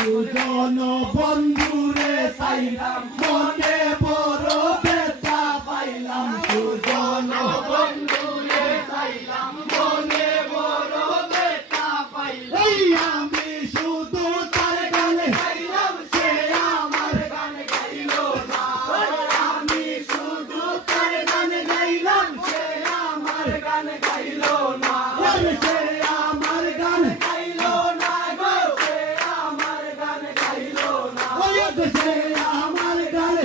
দুজন বন্ধুরে চাইলাম মনে বড় ব্যথা পাইলাম দুজন বন্ধুরে চাইলাম মনে বড় ব্যথা পাইলাম আমি শুধু তার গানে গাইলাম সে আমার গান গাইল না আমি শুধু তার গান গাইলাম সে আমার গান গাইল না সে আমার গান গাইল না গো সে আমার গান গাইল না সে আমার গান